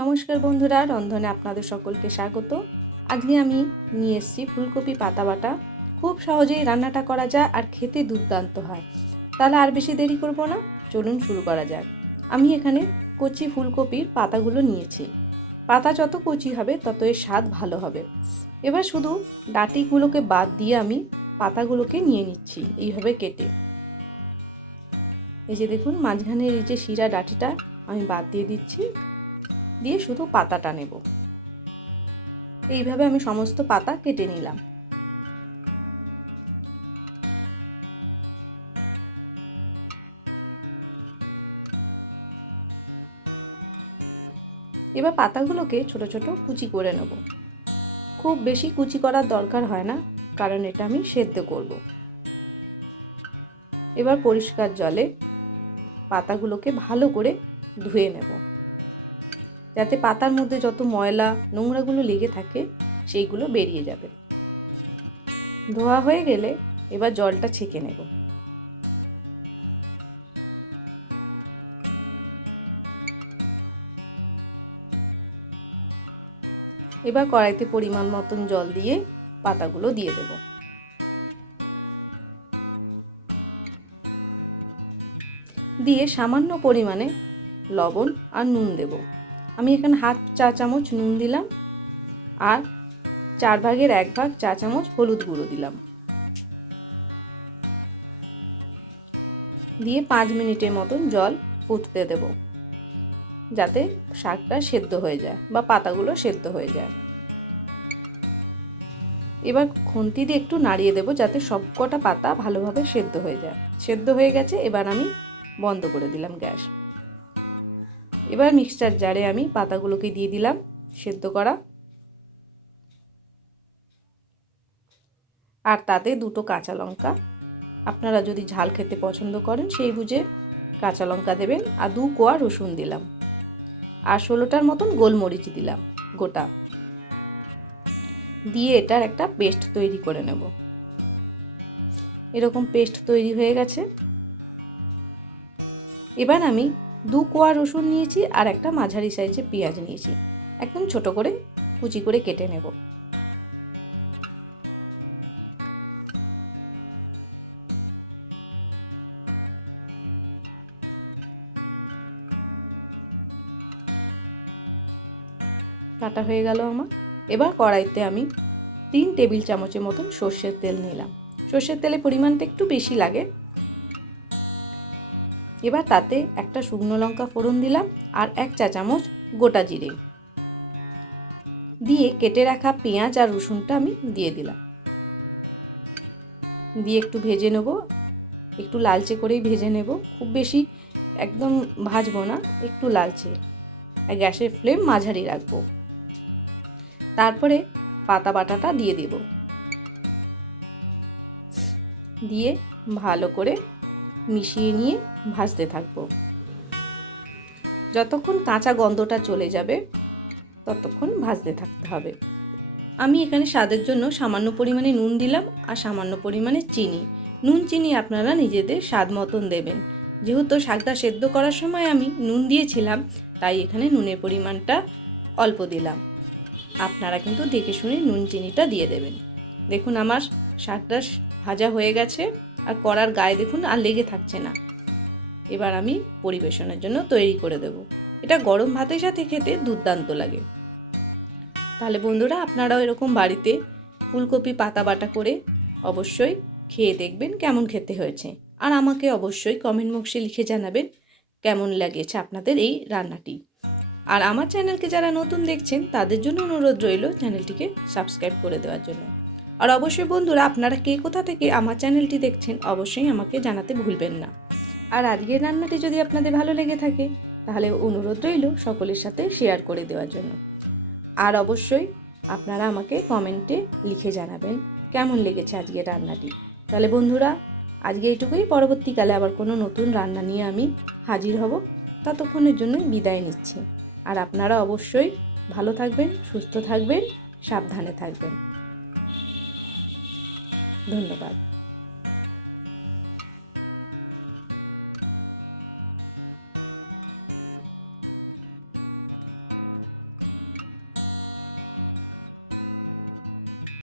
নমস্কার বন্ধুরা, রন্ধনে আপনাদের সকলকে স্বাগত। আজকে আমি নিয়ে এসেছি ফুলকপি পাতা বাটা। খুব সহজেই রান্নাটা করা যায় আর খেতে দুর্দান্ত হয়। তাহলে আর বেশি দেরি করব না, চলুন শুরু করা যাক। আমি এখানে কচি ফুলকপির পাতাগুলো নিয়েছি। পাতা যত কচি হবে তত এর স্বাদ ভালো হবে। এবার শুধু ডাঁটিগুলোকে বাদ দিয়ে আমি পাতাগুলোকে নিয়ে নিচ্ছি এইভাবে কেটে। এই যে দেখুন, মাঝখানের এই যে শিরা ডাঁটিটা আমি বাদ দিয়ে দিচ্ছি, দিয়ে শুধু পাতাটা নেব। এইভাবে আমি সমস্ত পাতা কেটে নিলাম। এবার পাতাগুলোকে ছোট ছোট কুচি করে নেব। খুব বেশি কুচি করার দরকার হয় না, কারণ এটা আমি সেদ্ধ করব। এবার পরিষ্কার জলে পাতাগুলোকে ভালো করে ধুয়ে নেব, যাতে পাতার মধ্যে যত ময়লা নোংরাগুলো লেগে থাকে সেইগুলো বেরিয়ে যাবে। ধোয়া হয়ে গেলে এবার জলটা ছেঁকে নেব। এবার কড়াইতে পরিমাণ মতন জল দিয়ে পাতাগুলো দিয়ে দেব। দিয়ে সামান্য পরিমাণে লবণ আর নুন দেব। আমি এখানে হাফ চা চামচ নুন দিলাম আর 1/4 চা চামচ হলুদ গুঁড়ো দিলাম। দিয়ে 5 মিনিটের মতন জল ফুটতে দেব, যাতে শাকটা সেদ্ধ হয়ে যায় বা পাতাগুলো সেদ্ধ হয়ে যায়। এবার খুন্তি দিয়ে একটু নাড়িয়ে দেব, যাতে সবকটা পাতা ভালোভাবে সেদ্ধ হয়ে যায়। সেদ্ধ হয়ে গেছে, এবার আমি বন্ধ করে দিলাম গ্যাস। এবার মিক্সচার জারে আমি পাতাগুলোকে দিয়ে দিলাম সেদ্ধ করা, আর তাতে 2টো কাঁচা লঙ্কা। আপনারা যদি ঝাল খেতে পছন্দ করেন সেই বুঝে কাঁচা লঙ্কা দেবেন। আর 2 কোয়া রসুন দিলাম, আর 16টার মতন গোলমরিচ দিলাম গোটা। দিয়ে এটার একটা পেস্ট তৈরি করে নেব। এরকম পেস্ট তৈরি হয়ে গেছে। এবার আমি 2 কোয়া রসুন নিয়েছি আর একটা মাঝারি সাইজের পেঁয়াজ নিয়েছি, একদম ছোট করে কুচি করে কেটে নেব। কাটা হয়ে গেল আমার। এবার কড়াইতে আমি 3 টেবিল চামচের মতন সর্ষের তেল নিলাম। সর্ষের তেলের পরিমাণটা একটু বেশি লাগে। এবার তাতে একটা শুকনো লঙ্কা ফোড়ন দিলাম আর 1 চা চামচ গোটা জিরে দিয়ে কেটে রাখা পেঁয়াজ আর রসুনটা আমি দিয়ে দিলাম। দিয়ে একটু ভেজে নেব, একটু লালচে করেই ভেজে নেব। খুব বেশি একদম ভাজবো না, একটু লালচে। আর গ্যাসের ফ্লেম মাঝারি রাখবো। তারপরে পাতা বাটাটা দিয়ে দেব, দিয়ে ভালো করে মিশিয়ে নিয়ে ভাজতে থাকবো। যতক্ষণ কাঁচা গন্ধটা চলে যাবে ততক্ষণ ভাজতে থাকতে হবে। আমি এখানে স্বাদের জন্য সামান্য পরিমাণে নুন দিলাম আর সামান্য পরিমাণে চিনি। নুন চিনি আপনারা নিজেদের স্বাদ মতন দেবেন। যেহেতু শাকটা সেদ্ধ করার সময় আমি নুন দিয়েছিলাম, তাই এখানে নুনের পরিমাণটা অল্প দিলাম। আপনারা কিন্তু দেখে শুনে নুন চিনিটা দিয়ে দেবেন। দেখুন আমার শাকটা ভাজা হয়ে গেছে আর কড়ার গায়ে দেখুন আর লেগে থাকছে না। এবার আমি পরিবেশনের জন্য তৈরি করে দেব। এটা গরম ভাতের সাথে খেতে দুর্দান্ত লাগে। তাহলে বন্ধুরা, আপনারাও এরকম বাড়িতে ফুলকপি পাতা বাটা করে অবশ্যই খেয়ে দেখবেন কেমন খেতে হয়েছে। আর আমাকে অবশ্যই কমেন্ট বক্সে লিখে জানাবেন কেমন লেগেছে আপনাদের এই রান্নাটি। আর আমার চ্যানেলকে যারা নতুন দেখছেন তাদের জন্য অনুরোধ রইল চ্যানেলটিকে সাবস্ক্রাইব করে দেওয়ার জন্য। আর অবশ্যই বন্ধুরা, আপনারা কে কোথা থেকে আমার চ্যানেলটি দেখছেন অবশ্যই আমাকে জানাতে ভুলবেন না। আর আজকের রান্নাটি যদি আপনাদের ভালো লেগে থাকে তাহলে অনুরোধ রইল সকলের সাথে শেয়ার করে দেওয়ার জন্য। আর অবশ্যই আপনারা আমাকে কমেন্টে লিখে জানাবেন কেমন লেগেছে আজকের রান্নাটি। তাহলে বন্ধুরা, আজকে এইটুকুই। পরবর্তীকালে আবার কোনো নতুন রান্না নিয়ে আমি হাজির হব। ততক্ষণের জন্য বিদায় নিচ্ছি। আর আপনারা অবশ্যই ভালো থাকবেন, সুস্থ থাকবেন, সাবধানে থাকবেন। ধন্যবাদ।